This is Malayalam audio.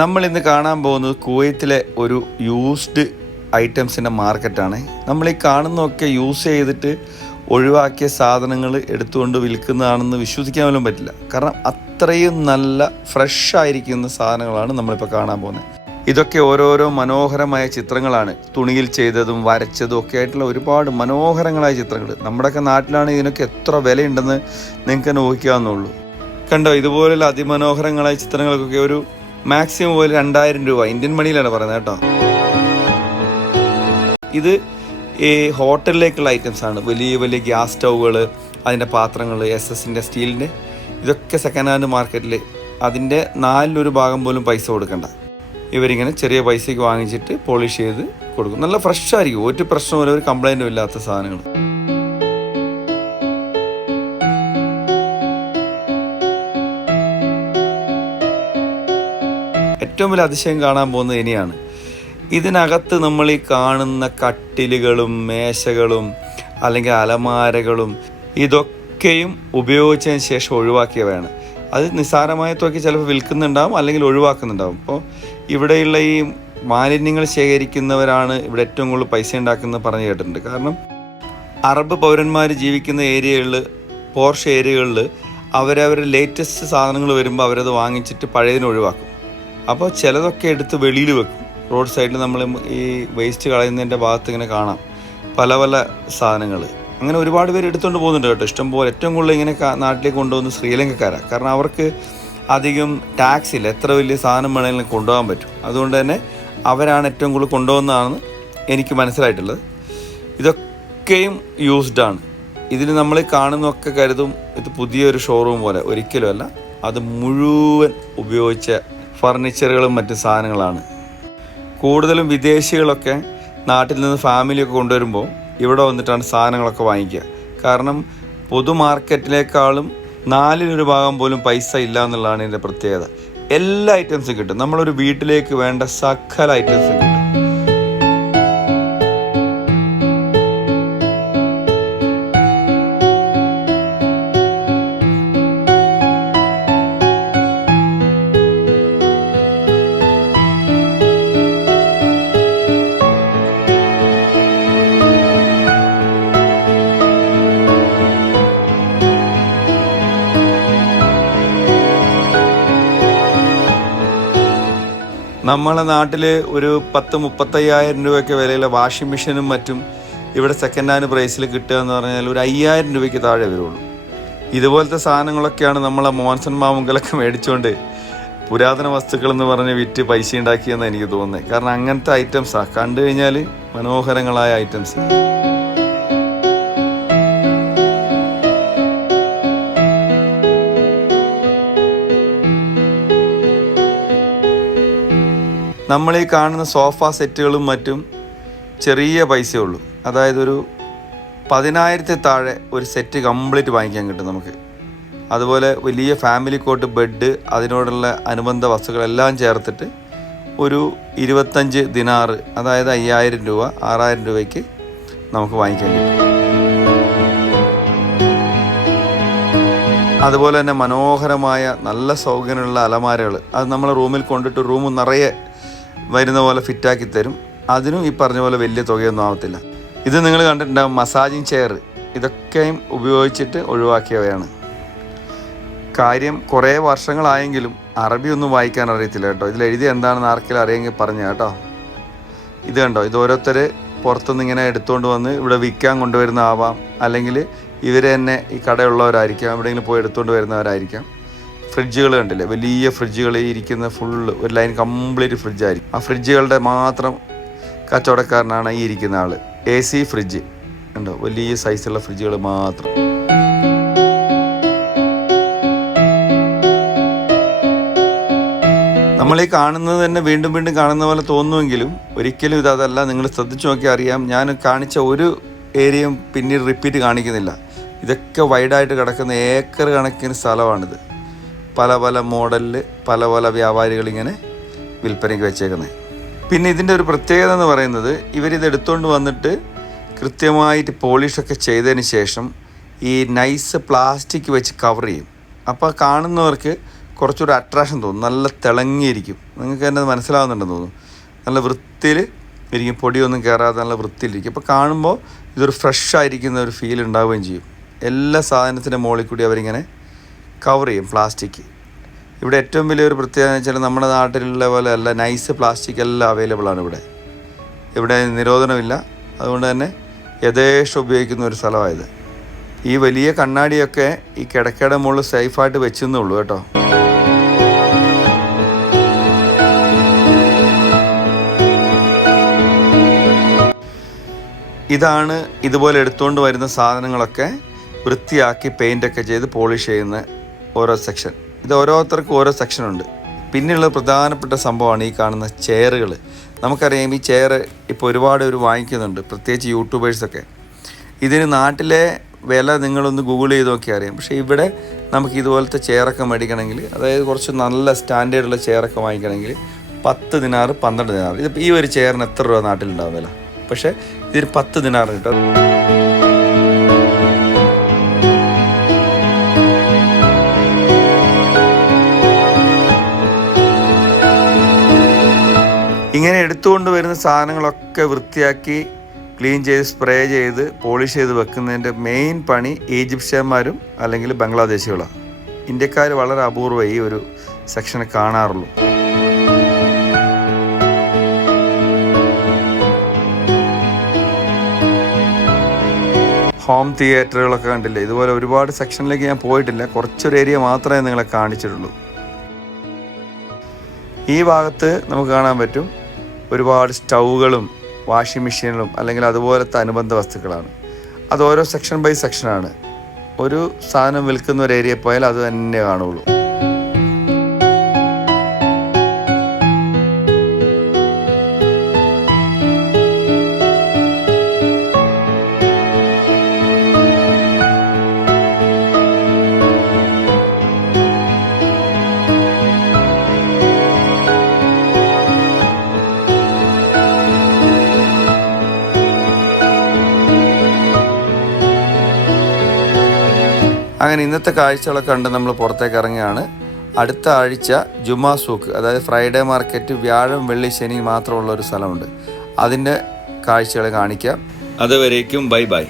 നമ്മൾ ഇന്ന് കാണാൻ പോകുന്നത് കുവൈത്തിലെ ഒരു യൂസ്ഡ് ഐറ്റംസിന്റെ മാർക്കറ്റാണ് നമ്മൾ ഈ കാണുന്നതൊക്കെ യൂസ് ചെയ്തിട്ട് ഒഴിവാക്കിയ സാധനങ്ങൾ എടുത്തുകൊണ്ട് വിൽക്കുന്നതാണെന്ന് വിശ്വസിക്കാൻ പോലും പറ്റില്ല. കാരണം അത്രയും നല്ല ഫ്രഷ് ആയിരിക്കുന്ന സാധനങ്ങളാണ് നമ്മളിപ്പോൾ കാണാൻ പോകുന്നത്. ഇതൊക്കെ ഓരോരോ മനോഹരമായ ചിത്രങ്ങളാണ്. തുണിയിൽ ചെയ്തതും വരച്ചതും ഒക്കെ ആയിട്ടുള്ള ഒരുപാട് മനോഹരങ്ങളായ ചിത്രങ്ങൾ. നമ്മുടെയൊക്കെ നാട്ടിലാണ് ഇതിനൊക്കെ എത്ര വിലയുണ്ടെന്ന് നിങ്ങൾക്ക് തന്നെ ഊഹിക്കാവുന്നുള്ളൂ കണ്ടോ ഇതുപോലുള്ള അതിമനോഹരങ്ങളായ ചിത്രങ്ങൾക്കൊക്കെ ഒരു മാക്സിമം പോലെ രണ്ടായിരം രൂപ. ഇന്ത്യൻ മണിയിലാണ് പറയുന്നത് കേട്ടോ. ഇത് ഈ ഹോട്ടലിലേക്കുള്ള ഐറ്റംസ് ആണ്. വലിയ വലിയ ഗ്യാസ് സ്റ്റൗകൾ അതിന്റെ പാത്രങ്ങൾ എസ് എസിന്റെ സ്റ്റീലിന്റെ ഇതൊക്കെ സെക്കൻഡ് ഹാൻഡ് മാർക്കറ്റിൽ അതിന്റെ നാലിലൊരു ഭാഗം പോലും പൈസ കൊടുക്കണ്ട. ഇവരിങ്ങനെ ചെറിയ പൈസയ്ക്ക് വാങ്ങിച്ചിട്ട് പോളിഷ് ചെയ്ത് കൊടുക്കും. നല്ല ഫ്രഷ് ആയിരിക്കും. ഒരു പ്രശ്നമില്ല ഒരു കംപ്ലൈന്റും ഇല്ലാത്ത സാധനങ്ങൾ ഏറ്റവും വലിയ അതിശയം കാണാൻ പോകുന്നത് ഇനിയാണ്. ഇതിനകത്ത് നമ്മൾ ഈ കാണുന്ന കട്ടിലുകളും മേശകളും അല്ലെങ്കിൽ അലമാരകളും ഇതൊക്കെയും ഉപയോഗിച്ചതിന് ശേഷം ഒഴിവാക്കിയവയാണ്. അത് നിസ്സാരമായ തുക ചിലപ്പോൾ വിൽക്കുന്നുണ്ടാവും അല്ലെങ്കിൽ ഒഴിവാക്കുന്നുണ്ടാവും. അപ്പോൾ ഇവിടെയുള്ള ഈ മാലിന്യങ്ങൾ ശേഖരിക്കുന്നവരാണ് ഇവിടെ ഏറ്റവും കൂടുതൽ പൈസ ഉണ്ടാക്കുന്നത് പറഞ്ഞു കേട്ടിട്ടുണ്ട്. കാരണം അറബ് പൗരന്മാർ ജീവിക്കുന്ന ഏരിയകളിൽ പോർഷ് ഏരിയകളിൽ അവരവരുടെ ലേറ്റസ്റ്റ് സാധനങ്ങൾ വരുമ്പോൾ അവരത് വാങ്ങിച്ചിട്ട് പഴയതിന് ഒഴിവാക്കും. അപ്പോൾ ചിലതൊക്കെ എടുത്ത് വെളിയിൽ വെക്കും. റോഡ് സൈഡിൽ നമ്മൾ ഈ വേസ്റ്റ് കളയുന്നതിന്റെ ഭാഗത്ത് ഇങ്ങനെ കാണാം. പല പല സാധനങ്ങൾ അങ്ങനെ ഒരുപാട് പേര് എടുത്തുകൊണ്ട് പോകുന്നുണ്ട് കേട്ടോ. ഇഷ്ടംപോലെ ഏറ്റവും കൂടുതൽ ഇങ്ങനെ നാട്ടിലേക്ക് കൊണ്ടുപോകുന്ന ശ്രീലങ്കക്കാരാണ് കാരണം അവർക്ക് അധികം ടാക്സ് ഇല്ല. എത്ര വലിയ സാധനം വേണമെങ്കിലും കൊണ്ടുപോകാൻ പറ്റും. അതുകൊണ്ട് തന്നെ അവരാണ് ഏറ്റവും കൂടുതൽ കൊണ്ടുപോകുന്നതാണെന്ന് എനിക്ക് മനസ്സിലായിട്ടുള്ളത്. ഇതൊക്കെയും യൂസ്ഡ് ആണ്. ഇതിൽ നമ്മൾ കാണുന്നൊക്കെ കരുതും ഇത് പുതിയൊരു ഷോറൂം പോലെ. ഒരിക്കലുമല്ല. അത് മുഴുവൻ ഉപയോഗിച്ച ഫർണിച്ചറുകളും മറ്റ് സാധനങ്ങളാണ്. കൂടുതലും വിദേശികളൊക്കെ നാട്ടിൽ നിന്ന് ഫാമിലിയൊക്കെ കൊണ്ടുവരുമ്പോൾ ഇവിടെ വന്നിട്ടാണ് സാധനങ്ങളൊക്കെ വാങ്ങിക്കുക. കാരണം പൊതു മാർക്കറ്റിനേക്കാളും നാലിലൊരു ഭാഗം പോലും പൈസ ഇല്ല എന്നുള്ളതാണ് ഇതിന്റെ പ്രത്യേകത. എല്ലാ ഐറ്റംസും കിട്ടും. നമ്മളൊരു വീട്ടിലേക്ക് വേണ്ട സകല ഐറ്റംസും കിട്ടും. നമ്മളെ നാട്ടിൽ ഒരു പത്ത് മുപ്പത്തയ്യായിരം രൂപയ്ക്ക് വിലയുള്ള വാഷിംഗ് മെഷീനും മറ്റും ഇവിടെ സെക്കൻഡ് ഹാൻഡ് പ്രൈസിൽ കിട്ടുക എന്ന് പറഞ്ഞാൽ ഒരു അയ്യായിരം രൂപയ്ക്ക് താഴെ വരുള്ളൂ ഇതുപോലത്തെ സാധനങ്ങളൊക്കെയാണ് നമ്മളെ മോൻസൺ മാമുങ്കലൊക്കെ മേടിച്ചുകൊണ്ട് പുരാതന വസ്തുക്കൾ എന്ന് പറഞ്ഞ് വിറ്റ് പൈസ ഉണ്ടാക്കിയെന്ന് എനിക്ക് തോന്നുന്നത്. കാരണം അങ്ങനത്തെ ഐറ്റംസാണ് കണ്ടു കഴിഞ്ഞാൽ മനോഹരങ്ങളായ ഐറ്റംസ് നമ്മൾ ഈ കാണുന്ന സോഫ സെറ്റുകളും മറ്റും ചെറിയ പൈസയേ ഉള്ളൂ. അതായത് ഒരു പതിനായിരത്തി താഴെ ഒരു സെറ്റ് കംപ്ലീറ്റ് വാങ്ങിക്കാൻ കിട്ടും നമുക്ക്. അതുപോലെ വലിയ ഫാമിലി കോട്ട് ബെഡ് അതിനോടുള്ള അനുബന്ധ വസ്തുക്കളെല്ലാം ചേർത്തിട്ട് ഒരു ഇരുപത്തഞ്ച് ദിനാറ് അതായത് അയ്യായിരം രൂപ ആറായിരം രൂപയ്ക്ക് നമുക്ക് വാങ്ങിക്കാൻ കിട്ടും. അതുപോലെ തന്നെ മനോഹരമായ നല്ല സൗകര്യമുള്ള അലമാരകൾ. അത് നമ്മൾ റൂമിൽ കൊണ്ടിട്ട് റൂം നിറയെ വരുന്ന പോലെ ഫിറ്റാക്കി തരും. അതിനും ഈ പറഞ്ഞ പോലെ വലിയ തുകയൊന്നും ആവത്തില്ല. ഇത് നിങ്ങൾ കണ്ടിട്ടുണ്ടാകും മസാജിങ് ചെയർ. ഇതൊക്കെയും ഉപയോഗിച്ചിട്ട് ഒഴിവാക്കിയവയാണ്. കാര്യം കുറേ വർഷങ്ങളായെങ്കിലും അറബി ഒന്നും വായിക്കാൻ അറിയത്തില്ല കേട്ടോ. ഇതിൽ എഴുതി എന്താണെന്ന് ആർക്കെങ്കിലും അറിയെങ്കിൽ പറഞ്ഞു കേട്ടോ. ഇത് കണ്ടോ? ഇത് ഓരോരുത്തർ പുറത്തുനിന്ന് ഇങ്ങനെ എടുത്തുകൊണ്ട് വന്ന് ഇവിടെ വിൽക്കാൻ കൊണ്ടുവരുന്ന ആവാം അല്ലെങ്കിൽ ഇവർ തന്നെ ഈ കടയുള്ളവരായിരിക്കാം. എവിടെയെങ്കിലും പോയി എടുത്തുകൊണ്ട് വരുന്നവരായിരിക്കാം. ഫ്രിഡ്ജുകൾ കണ്ടില്ലേ? വലിയ ഫ്രിഡ്ജുകൾ ഇരിക്കുന്ന ഫുള്ള് ഒരു ലൈൻ കംപ്ലീറ്റ് ഫ്രിഡ്ജായിരിക്കും ആ ഫ്രിഡ്ജുകളുടെ മാത്രം കച്ചവടക്കാരനാണ് ഈ ഇരിക്കുന്ന ആൾ എ സി ഫ്രിഡ്ജ് ഉണ്ടോ വലിയ സൈസുള്ള ഫ്രിഡ്ജുകൾ മാത്രം. നമ്മൾ ഈ കാണുന്നത് തന്നെ വീണ്ടും വീണ്ടും കാണുന്ന പോലെ തോന്നുമെങ്കിലും ഒരിക്കലും ഇതല്ല നിങ്ങൾ ശ്രദ്ധിച്ചു നോക്കിയാൽ അറിയാം. ഞാൻ കാണിച്ച ഒരു ഏരിയയും പിന്നീട് റിപ്പീറ്റ് കാണിക്കുന്നില്ല. ഇതൊക്കെ വൈഡായിട്ട് കിടക്കുന്ന ഏക്കർ കണക്കിന് സ്ഥലമാണിത്. പല പല മോഡലിൽ പല പല വ്യാപാരികൾ ഇങ്ങനെ വിൽപ്പനയ്ക്ക് വെച്ചേക്കുന്നത് പിന്നെ ഇതിന്റെ ഒരു പ്രത്യേകത എന്ന് പറയുന്നത് ഇവരിത് എടുത്തുകൊണ്ട് വന്നിട്ട് കൃത്യമായിട്ട് പോളിഷൊക്കെ ചെയ്തതിന് ശേഷം ഈ നൈസ് പ്ലാസ്റ്റിക് വെച്ച് കവർ ചെയ്യും. അപ്പോൾ കാണുന്നവർക്ക് കുറച്ചുകൂടി അട്രാക്ഷൻ തോന്നും. നല്ല തിളങ്ങിയിരിക്കും. നിങ്ങൾക്ക് തന്നെ മനസ്സിലാവുന്നുണ്ടെന്ന് തോന്നുന്നു നല്ല വൃത്തിയിൽ ഇരിക്കും. പൊടിയൊന്നും കയറാതെ നല്ല വൃത്തിയിലിരിക്കും. അപ്പോൾ കാണുമ്പോൾ ഇതൊരു ഫ്രഷ് ആയിരിക്കുന്ന ഒരു ഫീൽ ഉണ്ടാവുകയും ചെയ്യും. എല്ലാ സാധനത്തിന്റെ മുകളിൽ കൂടി അവരിങ്ങനെ കവർ ചെയ്യും പ്ലാസ്റ്റിക് ഇവിടെ ഏറ്റവും വലിയൊരു പ്രത്യേകത എന്ന് വെച്ചാൽ നമ്മുടെ നാട്ടിലുള്ള പോലെ അല്ല നൈസ് പ്ലാസ്റ്റിക് എല്ലാം അവൈലബിൾ ആണ് ഇവിടെ. ഇവിടെ നിരോധനമില്ല. അതുകൊണ്ട് തന്നെ യഥേഷ്ടം ഉപയോഗിക്കുന്ന ഒരു സ്ഥലമായത് ഈ വലിയ കണ്ണാടിയൊക്കെ ഈ കിടക്കയുടെ മുകളിൽ സേഫായിട്ട് വെച്ചെന്നേ ഉള്ളൂ കേട്ടോ. ഇതാണ് ഇതുപോലെ എടുത്തുകൊണ്ട് വരുന്ന സാധനങ്ങളൊക്കെ വൃത്തിയാക്കി പെയിന്റൊക്കെ ചെയ്ത് പോളിഷ് ചെയ്യുന്ന ഓരോ സെക്ഷൻ. ഇത് ഓരോരുത്തർക്കും ഓരോ സെക്ഷനുണ്ട് പിന്നെയുള്ള പ്രധാനപ്പെട്ട സംഭവമാണ് ഈ കാണുന്ന ചെയറുകൾ നമുക്കറിയാം ഈ ചെയർ ഇപ്പോൾ ഒരുപാട് പേര് വാങ്ങിക്കുന്നുണ്ട് പ്രത്യേകിച്ച് യൂട്യൂബേഴ്സൊക്കെ ഇതിന് നാട്ടിലെ വില നിങ്ങളൊന്ന് ഗൂഗിൾ ചെയ്ത് നോക്കിയാൽ അറിയാം. പക്ഷേ ഇവിടെ നമുക്ക് ഇതുപോലത്തെ ചെയറൊക്കെ മേടിക്കണമെങ്കിൽ അതായത് കുറച്ച് നല്ല സ്റ്റാൻഡേർഡുള്ള ചെയറൊക്കെ വാങ്ങിക്കണമെങ്കിൽ പത്ത് ദിനാറ് പന്ത്രണ്ട് ദിനാറ്. ഇത് ഈ ഒരു ചെയറിന് എത്ര രൂപ നാട്ടിലുണ്ടാവും വില? പക്ഷേ ഇതൊരു പത്ത് ദിനാറ് കിട്ടും. ഇങ്ങനെ എടുത്തുകൊണ്ട് വരുന്ന സാധനങ്ങളൊക്കെ വൃത്തിയാക്കി ക്ലീൻ ചെയ്ത് സ്പ്രേ ചെയ്ത് പോളിഷ് ചെയ്ത് വെക്കുന്നതിന്റെ മെയിൻ പണി ഈജിപ്ഷ്യന്മാരും അല്ലെങ്കിൽ ബംഗ്ലാദേശികളാണ്. ഇന്ത്യക്കാർ വളരെ അപൂർവം ഈ ഒരു സെക്ഷനെ കാണാറുള്ളൂ. ഹോം തിയേറ്ററുകളൊക്കെ കണ്ടില്ലേ? ഇതുപോലെ ഒരുപാട് സെക്ഷനിലേക്ക് ഞാൻ പോയിട്ടില്ല. കുറച്ചൊരു ഏരിയ മാത്രമേ നിങ്ങളെ കാണിച്ചിട്ടുള്ളൂ. ഈ ഭാഗത്ത് നമുക്ക് കാണാൻ പറ്റും ഒരുപാട് സ്റ്റൗകളും വാഷിംഗ് മെഷീനുകളും അല്ലെങ്കിൽ അതുപോലത്തെ അനുബന്ധ വസ്തുക്കളാണ്. അത് ഓരോ സെക്ഷൻ ബൈ സെക്ഷനാണ് ഒരു സാധനം വിൽക്കുന്ന ഒരു ഏരിയ പോയാൽ അത് തന്നെ കാണുള്ളൂ. അങ്ങനെ ഇന്നത്തെ കാഴ്ചകളൊക്കെ കണ്ട് നമ്മൾ പുറത്തേക്ക് ഇറങ്ങുകയാണ്. അടുത്ത ആഴ്ച ജുമാ സൂക്ക് അതായത് ഫ്രൈഡേ മാർക്കറ്റ് വ്യാഴം വെള്ളി ശനി മാത്രമുള്ള ഒരു സ്ഥലമുണ്ട്. അതിന്റെ കാഴ്ചകൾ കാണിക്കാം. അതുവരേക്കും ബൈ ബൈ.